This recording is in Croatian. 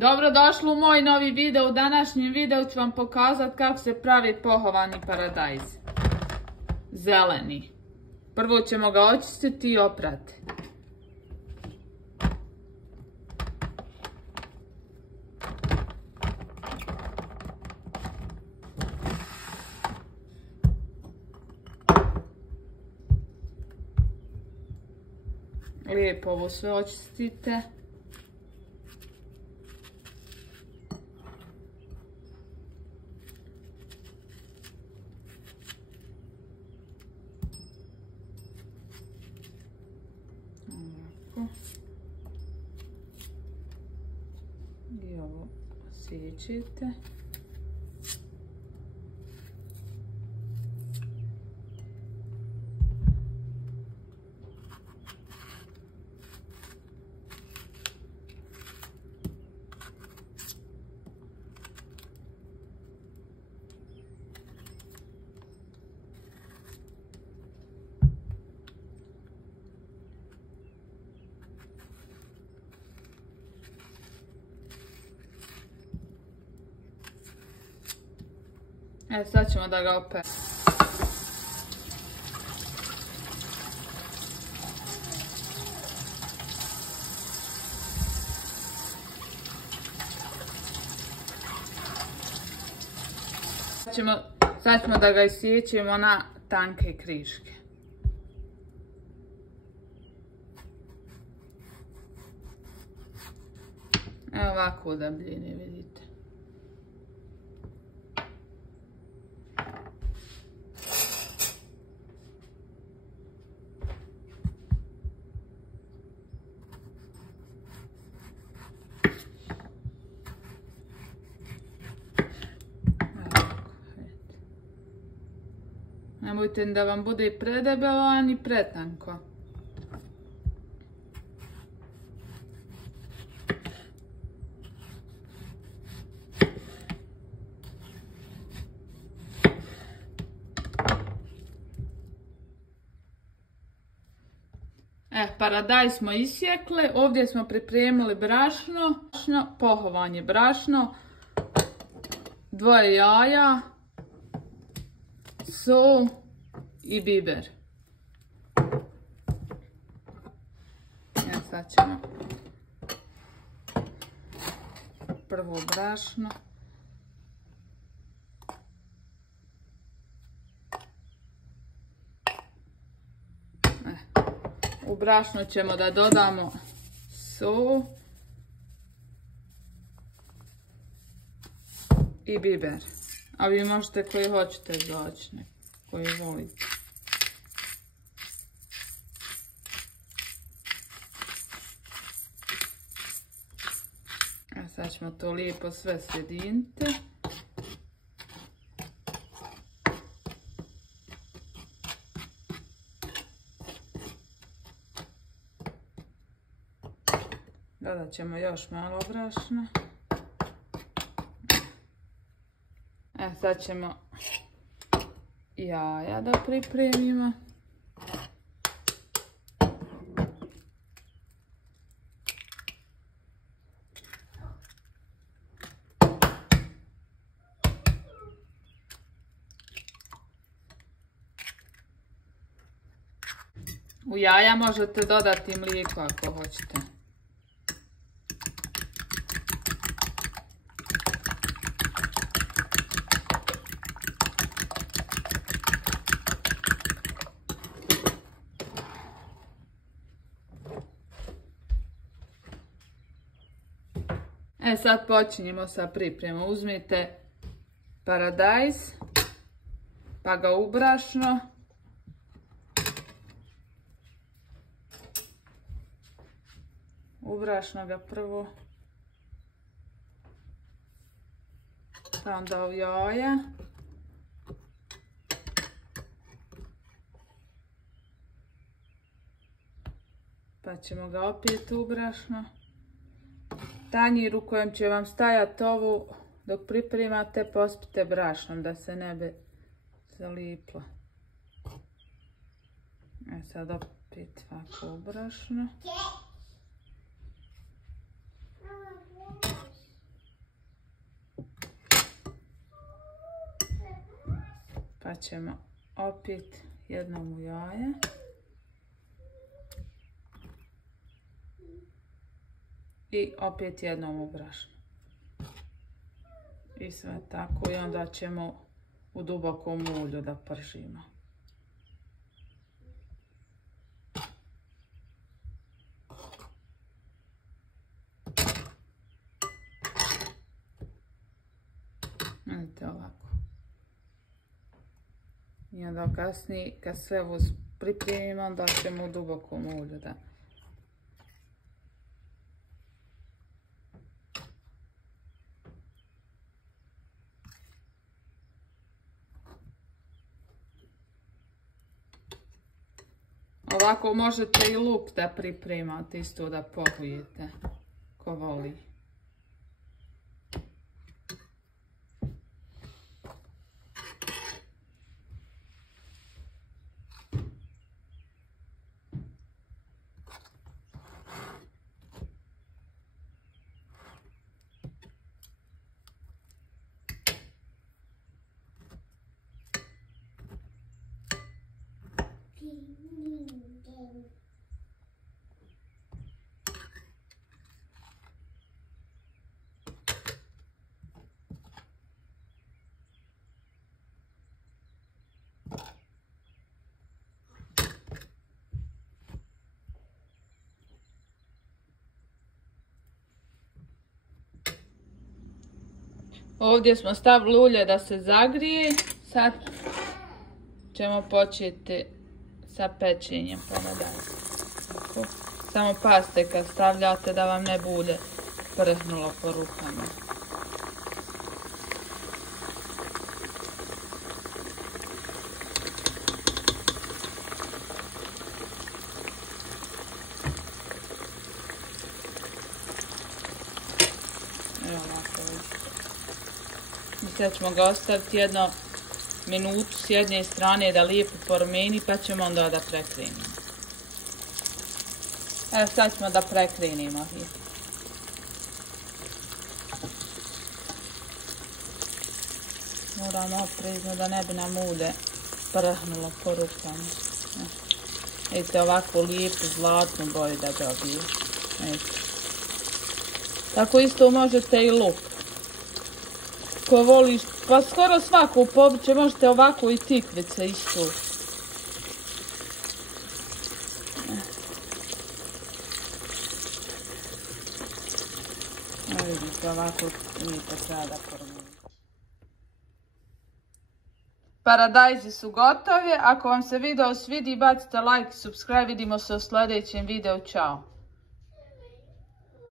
Dobrodošli u moj novi video. U današnjem videu ću vam pokazati kako se pravi pohovani paradajz. Zeleni. Prvo ćemo ga očistiti i oprati. Lijepo ovo sve očistite. I ovo siječite. Sad ćemo da ga operemo. Sad ćemo da ga isiječemo na tanke kriške. Evo ovako u debljini, vidite. Nemojte da vam bude predebelo, ani pretanko. Paradajz smo isjekli, ovdje smo pripremili brašno, pohovanje brašno, 2 jaja, sol i biber. Sad ćemo prvo brašno. U brašno ćemo da dodamo sol i biber. A vi možete koji hoćete začne, koji volite. A sad ćemo to lijepo sve sjediniti. Dodat ćemo još malo brašna. Sad ćemo jaja da pripremimo. U jaja možete dodati mlijeko ako hoćete. Sad počinjemo sa pripremom. Uzmite paradajz, pa ga u brašno. U brašno ga prvo. Pa onda u jaja. Pa ćemo ga opet u brašno. Tanjir u kojem će vam stajati ovo dok pripremate, pospite brašnom da se ne bi zaliplo. Sad opet ovako brašno. ćemo opet jednom u jaje. I opet jednom u brašno. I sve tako i onda ćemo u dubokom ulju da pržimo. Vidite ovako. I onda kasnije kad sve ovo pripremimo onda ćemo u dubokom ulju da. Ovako možete i luk da pripremate, isto da pohujete, ko voli. Ovdje smo stavili ulje da se zagrije. Sad ćemo početi sa pečenjem pomidora. Samo pazite kad stavljate da vam ne bude prhnulo po rukama. Evo ovako. Sad ćemo ga ostaviti jedno minutu s jedne strane da lijepo porumeni, pa ćemo onda da prekrenimo. Evo sad ćemo da prekrenimo. Moramo oprezno da ne bi nam ulje prhnulo po rukama. Vidite, ovako lijepu zlatnu boju da dobije. Tako isto možete i luk. Ko voli, pa skoro svako povrće možete ovako i tikvice isto. Vidite, ovako lijepo sada porumeni. Paradajzi su gotovi. Ako vam se video svidi, bacite like, subscribe. Vidimo se u sljedećem videu. Ćao!